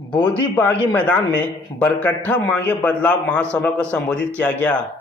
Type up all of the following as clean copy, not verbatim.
बोधी बागी मैदान में बरकट्ठा मांगे बदलाव महासभा को संबोधित किया गया।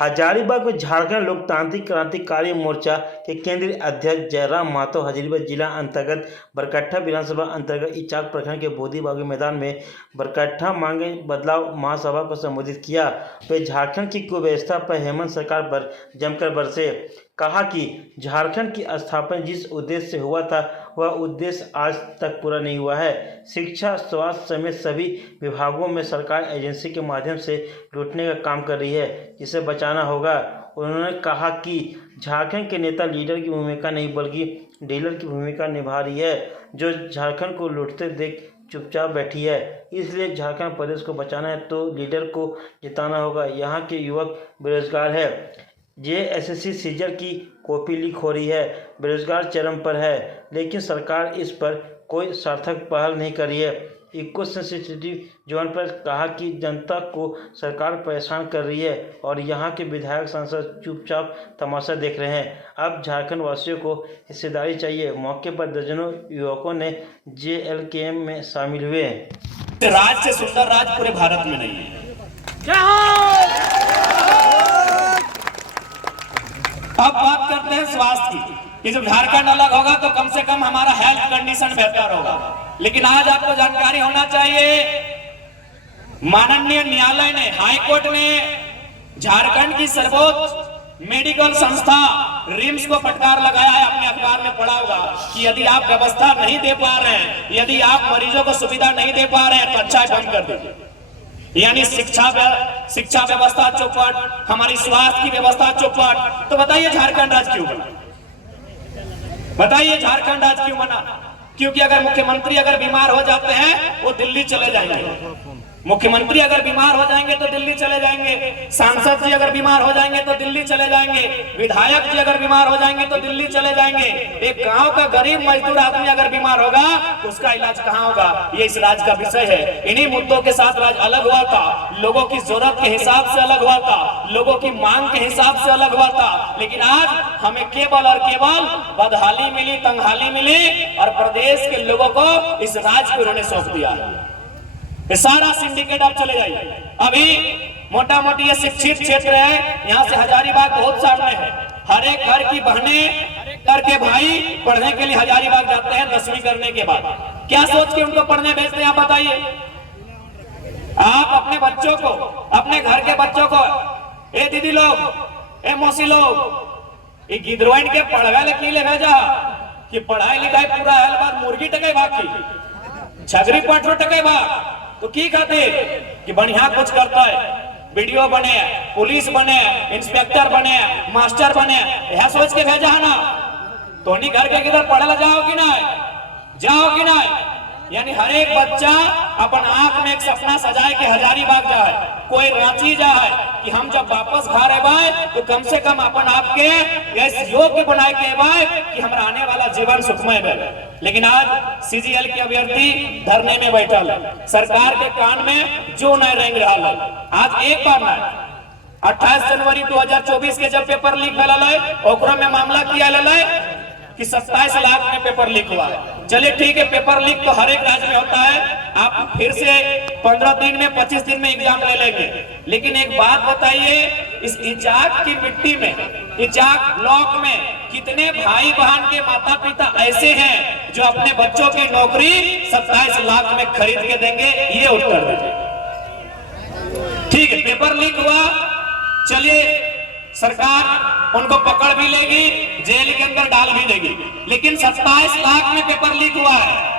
हजारीबाग में झारखंड लोकतांत्रिक क्रांतिकारी मोर्चा के केंद्रीय अध्यक्ष जयराम महतो हजारीबाग जिला अंतर्गत बरकट्ठा विधानसभा अंतर्गत इचाक प्रखंड के बोधी बागी मैदान में बरकट्ठा मांगे बदलाव महासभा को संबोधित किया। वे झारखंड की कुव्यवस्था पर हेमंत सरकार पर जमकर बरसे। कहा कि झारखंड की स्थापना जिस उद्देश्य से हुआ था वह उद्देश्य आज तक पूरा नहीं हुआ है। शिक्षा, स्वास्थ्य समेत सभी विभागों में सरकार एजेंसी के माध्यम से लूटने का काम कर रही है, जिसे बचाना होगा। उन्होंने कहा कि झारखंड के नेता लीडर की भूमिका नहीं बल्कि डीलर की भूमिका निभा रही है, जो झारखंड को लूटते देख चुपचाप बैठी है। इसलिए झारखंड प्रदेश को बचाना है तो लीडर को जिताना होगा। यहाँ के युवक बेरोजगार है। JSSC सीजर की कॉपी लीक हो रही है, बेरोजगार चरम पर है, लेकिन सरकार इस पर कोई सार्थक पहल नहीं कर रही है। इको सेंसिटिव जोन पर कहा कि जनता को सरकार परेशान कर रही है और यहाँ के विधायक सांसद चुपचाप तमाशा देख रहे हैं। अब झारखंड वासियों को हिस्सेदारी चाहिए। मौके पर दर्जनों युवकों ने JLKM में शामिल हुए। राज से सुंदर राज पूरे भारत में नहीं है। अब बात करते हैं स्वास्थ्य की कि जब झारखंड अलग होगा तो कम से कम हमारा हेल्थ कंडीशन बेहतर होगा। लेकिन आज आपको जानकारी होना चाहिए, माननीय न्यायालय ने, हाई कोर्ट ने झारखंड की सर्वोच्च मेडिकल संस्था रिम्स को फटकार लगाया है। अपने अखबार में पढ़ा होगा कि यदि आप व्यवस्था नहीं दे पा रहे हैं, यदि आप मरीजों को सुविधा नहीं दे पा रहे हैं तो अच्छा बंद कर दीजिए। यानी शिक्षा व्यवस्था चौपट, हमारी स्वास्थ्य की व्यवस्था चौपट। तो बताइए झारखंड राज्य क्यों बना? बताइए झारखंड राज्य क्यों बना? क्योंकि अगर मुख्यमंत्री अगर बीमार हो जाते हैं वो दिल्ली चले जाएंगे। मुख्यमंत्री अगर बीमार हो जाएंगे तो दिल्ली चले जाएंगे। सांसद जी अगर बीमार हो जाएंगे तो दिल्ली चले जाएंगे। विधायक जी अगर बीमार हो जाएंगे तो दिल्ली चले जाएंगे। एक गांव का गरीब मजदूर आदमी अगर बीमार होगा तो उसका इलाज कहां होगा? ये इस राज्य का विषय है। इन्हीं मुद्दों के साथ राज्य अलग हुआ था। लोगों की जरूरत के हिसाब से अलग हुआ था, लोगों की मांग के हिसाब से अलग हुआ था। लेकिन आज हमें केवल और केवल बदहाली मिली, तंगहाली मिली और प्रदेश के लोगों को इस राज्य को उन्होंने सौंप दिया है। सारा सिंडिकेट आप चले जाइए। अभी मोटा मोटी ये शिक्षित क्षेत्र है, यहाँ से हजारीबाग बहुत सामने है। हर एक घर की बहनें, घर के भाई पढ़ने के लिए हजारीबाग जाते हैं 10वीं करने के बाद। क्या सोच के उनको पढ़ने भेजते हैं आप बताइए? आप अपने बच्चों को, अपने घर के बच्चों को, ए दीदी लोग, ए मौसी लोग, ये गिद्रोइन के पढ़वे ले भेजा कि पढ़ाई लिखाई पूरा है बाद मुर्गी टके भाग की छगरी पटरो टके भाग। तो की कहते कि बढ़िया कुछ करता है, वीडियो बने, पुलिस बने, इंस्पेक्टर बने, मास्टर बने, यह सोच के भेजा है ना। तो नहीं घर के किधर पढ़े जाओ कि ना, जाओ कि ना। यानी हर एक बच्चा अपन आंख में एक सपना सजाए के हजारीबाग जाए, कोई रांची जाए कि हम जब वापस घर आए तो कम से कम अपन आपके इस योग्य बनाए के आए कि हमारा आने वाला जीवन सुखमय बने। लेकिन आज CGL के अभ्यर्थी धरने में बैठा है, सरकार के कान में जो नहीं रेंग रहा है। आज एक बार ना 28 जनवरी 2024 के जब पेपर लीक भेल में मामला किया कि 27 लाख में पेपर लीक हुआ है। चलिए ठीक है, पेपर लीक तो हर एक राज्य में होता है। आप फिर से 15 दिन में, 25 दिन में एग्जाम ले लेंगे। लेकिन एक बात बताइए, इस इचाक की मिट्टी में, इचाक ब्लॉक में कितने भाई बहन के माता पिता ऐसे हैं जो अपने बच्चों की नौकरी 27 लाख में खरीद के देंगे? ये उत्तर दीजिए। ठीक है, पेपर लीक हुआ, चलिए सरकार उनको पकड़ भी लेगी, जेल के अंदर डाल भी देगी। लेकिन 27 लाख में पेपर लीक हुआ है।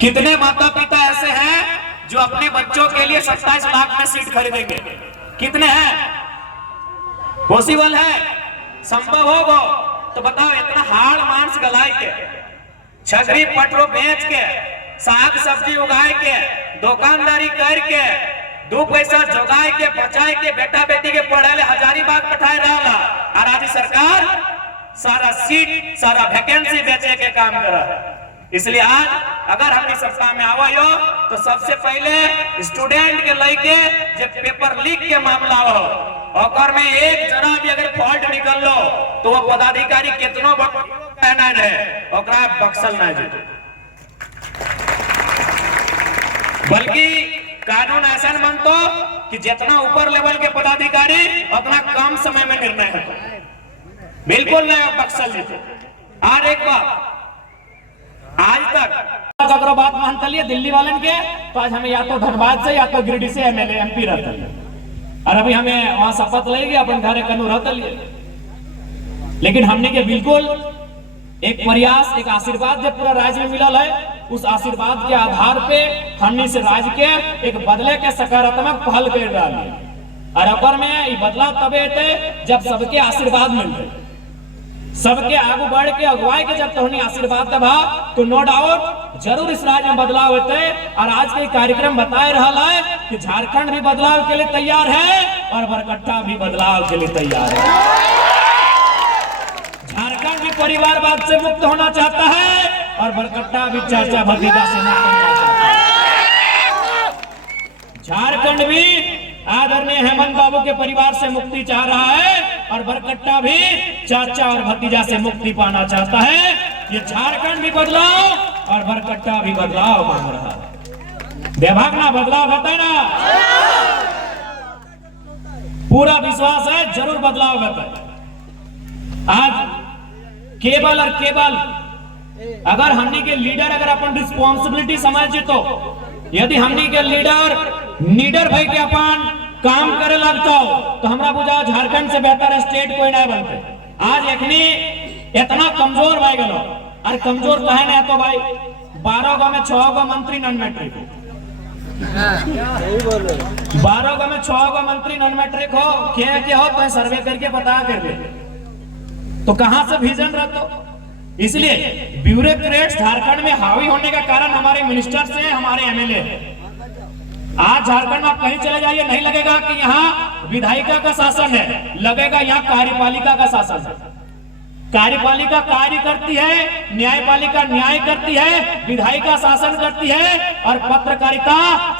कितने माता पिता ऐसे हैं जो अपने बच्चों के लिए 27 लाख में सीट खरीदेंगे? कितने हैं? पॉसिबल है? संभव होगा तो बताओ। इतना हाड़ मांस गलाए के, छगरी पटरो बेच के, साग सब्जी उगाए के, दुकानदारी करके, 2 पैसा जोगाए के, बचाए के, बेटा बेटी के पढ़े ले हजारीबाग पठाए रहा। और आज सरकार सारा सीट, सारा वैकेंसी बेचे के काम कर रहा है। इसलिए आज अगर हमने सत्ता में आवा हो तो सबसे पहले स्टूडेंट के लेके जब पेपर लीक के मामला हो और में एक जरा भी अगर फॉल्ट निकल लो तो वो पदाधिकारी कितनो बक्सल ना जीते। बल्कि कानून ऐसा मानतो कि जितना ऊपर लेवल के पदाधिकारी उतना कम समय में निर्णय होता, बिल्कुल नहीं बक्सल लेते। और एक बात, आज तक अगर बात मानता लिए दिल्ली वालन के, तो आज हमें या तो धनबाद से या तो गिरिडीह से एमएलए एमपी रहता है, और अभी हमें वहां शपथ लेगी अपन घर कनू रहता लिए। लेकिन हमने के बिल्कुल एक प्रयास, एक आशीर्वाद जब पूरा राज्य में मिला है, उस आशीर्वाद के आधार पे हमने से राज्य के एक बदले के सकारात्मक पहल कर रहा है। और अपर में ये बदलाव तबे थे जब सबके आशीर्वाद मिलते, सबके आगू बढ़ के अगुवाई के जब तोहनी आशीर्वाद दबा, तो नो डाउट जरूर इस राज्य में बदलाव होते। और आज के कार्यक्रम बताए रहा है कि झारखंड भी बदलाव के लिए तैयार है और बरकट्टा भी बदलाव के लिए तैयार है। झारखंड भी परिवारवाद से मुक्त होना चाहता है और बरकट्टा भी चाचा भतीजा से मुक्त होना चाहता है। झारखंड भी आदरणीय हेमंत बाबू के परिवार से मुक्ति चाह रहा है और बरकट्टा भी चाचा और भतीजा से मुक्ति पाना चाहता है। ये झारखंड भी बदलाव और बरकट्टा भी बदलाव मांग रहा है। देभागना बदलाव होता है ना, पूरा विश्वास है जरूर बदलाव होता है। आज केवल और केवल अगर हमने के लीडर अगर अपन रिस्पॉन्सिबिलिटी समझे, तो यदि हमने के लीडर नीडर भाई के अपन काम करे लगता हो, तो हमरा बुझाओ झारखंड से बेहतर स्टेट कोई नहीं बनते। आज एखनी इतना कमजोर भाई गलो, और कमजोर कहे ना तो भाई 12 गांव में 6 गो मंत्री नॉन मैट्रिक हो, 12 गांव में 6 गो मंत्री नॉन मैट्रिक हो, क्या हो तो सर्वे करके पता कर ले, तो कहां से विजन रहता। इसलिए ब्यूरोक्रेट्स झारखंड में हावी होने का कारण हमारे मिनिस्टर्स हैं, हमारे एमएलए हैं। आज झारखंड में आप कहीं चले जाइए, नहीं लगेगा कि यहाँ विधायिका का शासन है, लगेगा यहाँ कार्यपालिका का शासन है। कार्यपालिका कार्य करती है, न्यायपालिका न्याय करती है, विधायिका शासन करती है और पत्रकारिता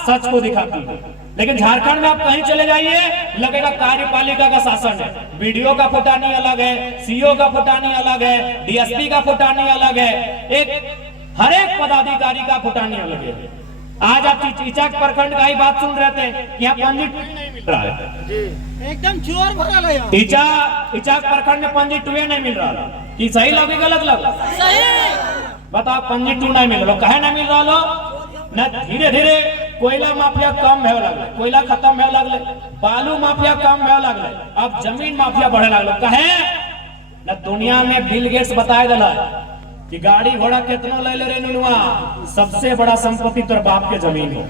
सच को दिखाती है। लेकिन झारखंड में आप कहीं चले जाइए, लगेगा कार्यपालिका का शासन है। बीडीओ का फुटानी अलग है, सीओ का फुटानी अलग है, डीएसपी का फुटानी अलग है, हर एक पदाधिकारी का फुटानी अलग है। आज आप इचाक प्रखंड का ही बात सुन रहे थे कि यहाँ पंजी नहीं मिल रहा है, एकदम चोर भरल है। इचाक प्रखंड में पंजी टू नहीं मिल रहा है, कि सही लगे गलत लगे? बताओ, पंजी टू नहीं मिल रहा, कहे नहीं मिल रहा लो न? धीरे धीरे कोयला माफिया कम होने लगले, कोयला खत्म होने लगले, बालू माफिया कम होने लगले, अब जमीन माफिया बढ़े लगले। कहे न? दुनिया में बिल गेट्स बताए दिला कि गाड़ी घोड़ा कितना ले ले रे नुनुआ, सबसे बड़ा संपत्ति तोर बाप के जमीन हो।